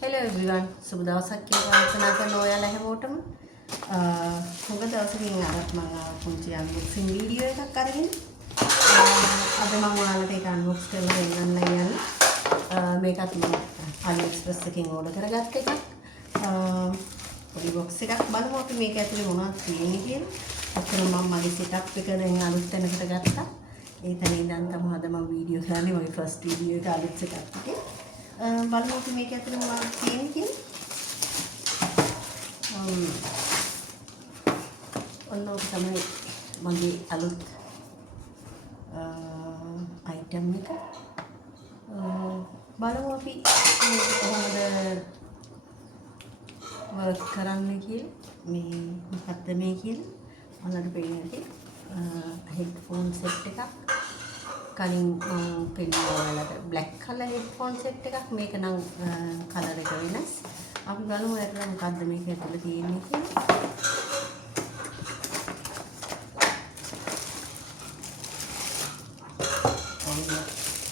Hello everyone. සුබ දවසක් කියලා ප්‍රාර්ථනා කරන ඔයාලා හැමෝටම හුඟ දවසකින් අරත් මම පුංචි අන්බොක්සින් වීඩියෝ එකක් අරගෙන අද මම ඔයාලට ඒක අන්බොක්ස් කරලා දෙන්නයි යන්නේ. මේකත් මම AliExpress එකකින් ඕඩර් කරගත්ත එකක්. පොඩි බොක්ස් එකක් බලමු අපි මේක ඇතුලේ මොනවද තියෙන්නේ කියලා. අතන මම මගේ සෙටප් එක දැන් අලුත් තැනකට ගත්තා. ඒ තැන ඉඳන් තමයි අද මම වීඩියෝ කරන්නේ. මගේ ෆස්ට් වීඩියෝ එක අලුත් සෙටප් එකේ. බලමු අපි මේක ඇතුලේ මොනවද තියෙන්නේ කියලා. ඔන්න ඔක තමයි මගේ අලුත් අයිටම් එක. බලමු අපි මේක කොහොමද වර්ක් කරන්නේ කියලා. මේ මොකක්ද මේ කියලා ඔයාලට පේන්නේ හෙඩ්ෆෝන් සෙට් එකක්. කලින් පෙන්වුවා ඔයාලට බ්ලැක් කලර් හෙඩ්ෆෝන් සෙට් එකක්. මේක නම් කලර් එක වෙනස්. අපි බලමු ඇත්තට මොකද්ද මේක ඇතුලේ තියෙන්නේ කියලා.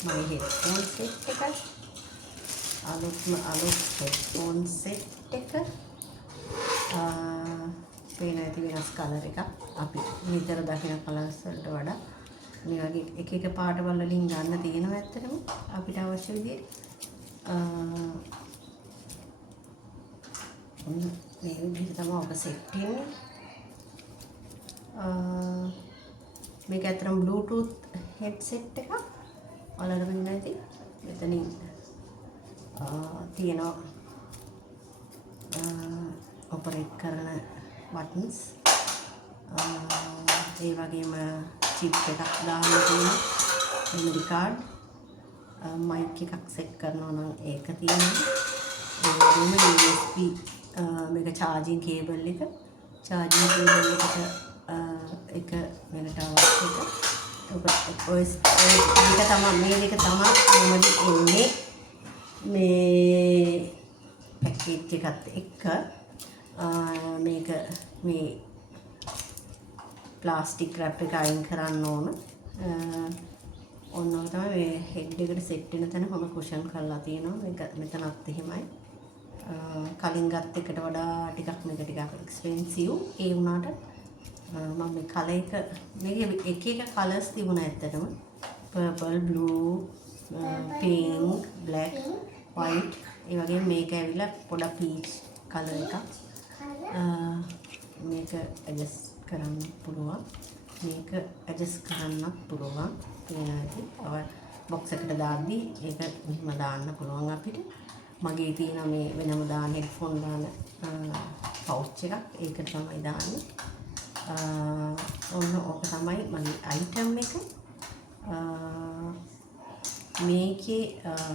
මගේ හෙඩ්ෆෝන් සෙට් එක අලුත් හෙඩ්ෆෝන් සෙට් එක පේන ඇති වෙනස් කලර් එකක්. අපි විතර දකින කලර්ස් වලට වඩා මේ වගේ එක එක පාටවල වලින් ගන්න තියෙනවා ඇත්තටම අපිට අවශ්‍ය විදිහට. මේ විදිහට තමයි ඔක සෙට් වෙන්නේ. මේක ඇත්තටම Bluetooth headset එකක්. ඔයාලට වෙන්නේ නැති මෙතනින් තියෙනවා ඔපරේට් කරන බටන්ස්. ඒ වගේම චිප් එකක් දාන්න තියෙනවා. මෙමරි කාඩ්, මයික් එකක් සෙට් කරනවා නම් ඒක තියෙනවා. ඒ වගේම USB මේක charging cable එක. charging cable එකට එක වෙනට අවශ්‍ය එක. ඔය මේක තමයි මේ දෙක තමයි මොනවද එන්නේ මේ පැකේජ් එකත් එක්ක. මේක මේ ප්ලාස්ටික් රැප් එක අයින් කරන්න ඕන. ඔන්න ඔය තමයි මේ හෙඩ් එකට සෙට් වෙන තැන හොම කුෂන් කරලා තියෙනවා. මේක මෙතනත් එහෙමයි. කලින් ගත්ත එකට වඩා ටිකක් මේක ටිකක් එක්ස්පෙන්සිව්. ඒ වුණාට මම මේ කලර් එක මේකේ එක එක කලර්ස් තිබුණා ඇත්තටම. Purple, blue, pink, black, white. ඒ වගේම මේක ඇවිල්ලා පොඩක් පීච් කලර් එකක්. මේක ඇඩ්ජස්ට් කරන්න පුළුවන්. මේක ඇඩ්ජස්ට් කරන්නත් පුළුවන්. ඒනදී බොක්ස් එකට දාද්දි ඒක මෙහෙම දාන්න පුළුවන් අපිට. මගේ තියෙන මේ වෙනම දාන හෙඩ්ෆෝන් දාන පවුච් එකක්. ඒක තමයි දාන්නේ. ඔන්න ඕක තමයි මගේ අයිටම් එක. මේකේ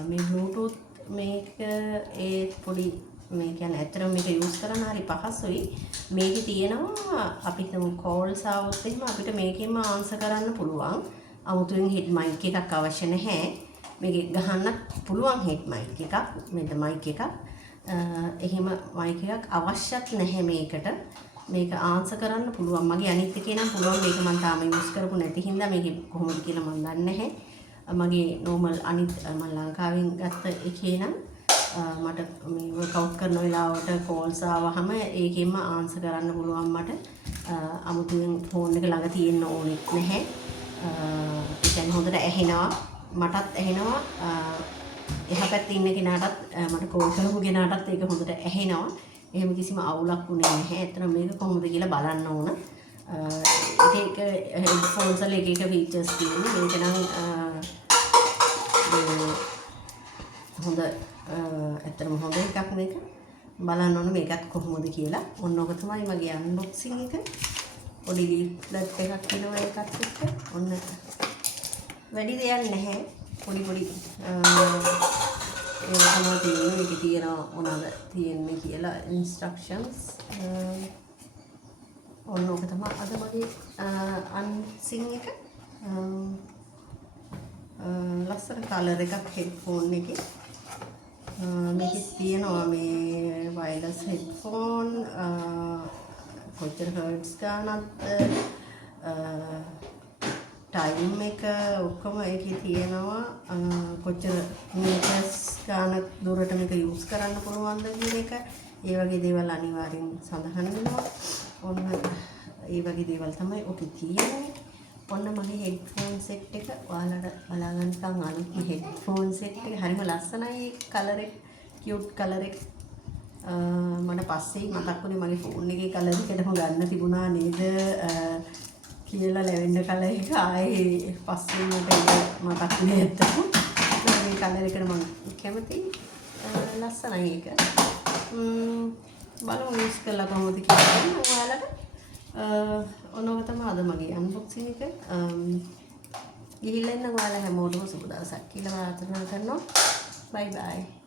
මේ Bluetooth මේක ඒ පොඩි මේ කියන්නේ ඇත්තටම මේක යූස් කරන්න හරි පහසුයි. මේකේ තියෙනවා අපිට කෝල්ස් ආවොත් එහෙම අපිට මේකෙන්ම ආන්සර් කරන්න පුළුවන්. අමුතුවෙන් හෙඩ් මයික් එකක් අවශ්‍ය නැහැ. මේකේ ගහන්න පුළුවන් හෙඩ් මයික් එකක්. මෙන්න මයික් එකක්. එහෙම මයික් එකක් අවශ්‍යත් නැහැ මේකට. මේක ආන්සර් කරන්න පුළුවන්. මගේ අනිත් එකේ නම් පුළුවන්. මේක මම තාම යූස් කරපු නැති හින්දා මේක කොහොමද කියලා මම දන්නේ නැහැ. මගේ නෝමල් අනිත් මම ලංකාවෙන් ගත්ත එකේ නම් මට මේ වර්ක්අවුට් කරන වෙලාවට කෝල්ස් ආවහම ඒකෙන්ම ආන්සර් කරන්න පුළුවන් මට. අමුතුවෙන් ෆෝන් එක ළඟ තියෙන්න ඕනෙත් නැහැ. ඒ කියන්නේ හොඳට ඇහෙනවා. මටත් ඇහෙනවා. එහා පැත්තේ ඉන්න කෙනාටත් මට කෝල් කරපු කෙනාටත් ඒක හොඳට ඇහෙනවා. එහෙම කිසිම අවුලක් උනේ නැහැ. ඇත්තට මේක කොහොමද කියලා බලන්න ඕන. එක හෙඩ්ෆෝන්ස් වල එක ෆීචර්ස් තියෙනවා. මේක නම් හොඳ ඇත්තටම හොඳ එකක් මේක. බලන්න ඕන මේකත් කොහොමද කියලා. ඔන්න ඔක තමයි මගේ අන්බොක්සිං එක. පොඩි ලීෆ්ලට් එකක් එනවා ඒකත් එක්ක. ඔන්න වැඩි දෙයක් නැහැ. පොඩි ඒක තමයි තියෙන්නේ. මේකේ තියෙනවා මොනවද තියෙන්නේ කියලා ඉන්ස්ට්‍රක්ෂන්ස්. ඔන්න ඔක තමයි අද මගේ අන්බොක්සිං එක. ලස්සන කලර් එකක් හෙඩ්ෆෝන් එකේ. මේකේ තියෙනවා මේ වයර්ලස් හෙඩ්ෆෝන් කොච්චර හර්ට්ස් ගන්නත් ටයිම් එක ඔක්කොම ඒකේ තියෙනවා කොච්චර මීටර්ස් ගානක් දුරට මේක යූස් කරන්න පුළුවන්ද කියන එක. ඒ වගේ දේවල් අනිවාර්යෙන් සඳහන් වෙනවා. ඔන්න ඒ වගේ දේවල් තමයි ඔකේ තියෙන්නේ. ඔන්න මගේ හෙඩ්ෆෝන් සෙට් එක ඔයාලට බලා ගන්නකම් අලුත් හෙඩ්ෆෝන් සෙට් එක හරිම ලස්සනයි. කලර් එක කියුට් කලර් එක. මට පස්සේ මතක් වුණේ මගේ ෆෝන් එකේ කලර් එකටම ගන්න තිබුණා නේද කියලා ලැවෙන්ඩර් කලර් එක ආයේ පස්සේ මට මතක් වුණේ නැත්තම්. මේ කලර් එකට මම කැමතියි. ලස්සනයි ඒක. බලමු යූස් කරලා කොහොමද කියලා ඔයාලට. ඔනෝක තමයි අද මගේ අන්බොක්සින් එක. ගිහිල්ලා ඉන්න ඔයාලා හැමෝටම සුබ දවසක් කියලා ප්‍රාර්ථනා කරනවා. බයි බයි.